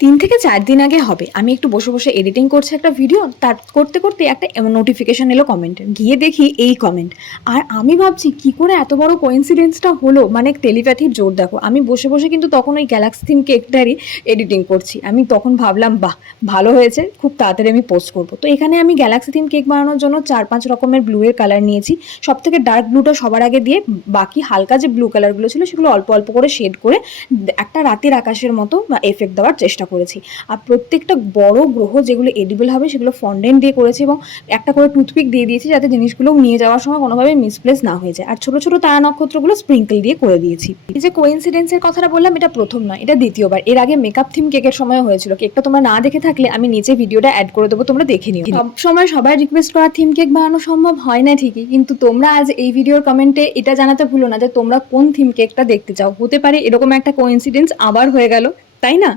৩ থেকে ৪ দিন আগে হবে। আমি একটু বসে এডিটিং করছি একটা ভিডিও। তার করতে একটা নোটিফিকেশন এলো কমেন্টের। গিয়ে দেখি এই কমেন্ট। আর আমি ভাবছি কি করে এত বড় কোইন্সিডেন্সটা হলো? মানে টেলিপ্যাথির জোর দেখো। আমি বসে কিন্তু তখন ওই গ্যালাক্সি থিম কেকটারই এডিটিং করছি। আমি তখন ভাবলাম বাহ! ভালো হয়েছে। খুব তাড়াতাড়ি আমি পোস্ট করব। তো এখানে আমি গ্যালাক্সি থিম কেক বানানোর জন্য ৪-৫ রকমের ব্লু এর কালার নিয়েছি। সবথেকে ডার্ক ব্লুটা সবার আগে দিয়ে বাকি হালকা যে ব্লু কালারগুলো ছিল সেগুলো অল্প করে শেড করে একটা রাতের আকাশের মতো এফেক্ট দেওয়ার চেষ্টা করেছি। আর প্রত্যেকটা বড় গ্রহ যেগুলো এডিবল হবে সেগুলো ফন্ডেন্ট দিয়ে করেছি এবং একটা করে টুথপিক দিয়ে দিয়েছি যাতে জিনিসগুলো নিয়ে যাওয়ার সময় কোনোভাবে মিসপ্লেস না হয়ে যায়। আর ছোট তারা নক্ষত্রগুলো স্প্রিঙ্কেল দিয়ে করে দিয়েছি। এই যে কোইন্সিডেন্সের কথাটা বললাম, এটা প্রথম নয়, এটা দ্বিতীয়বার। এর আগে মেকআপ থিম কেকের সময় হয়েছিল। কেকটা তোমরা না দেখে থাকলে আমি নিচে ভিডিওটা অ্যাড করে দেবো, তোমরা দেখে নিও। সব সময় সবাই রিকোয়েস্ট করা থিম কেক বানানো সম্ভব হয় না ঠিকই, কিন্তু তোমরা আজ এই ভিডিওর কমেন্টে এটা জানাতে ভুলো না যে তোমরা কোন থিম কেকটা দেখতে চাও। হতে পারে এরকম একটা কোইন্সিডেন্স আবার হয়ে গেল, তাই না?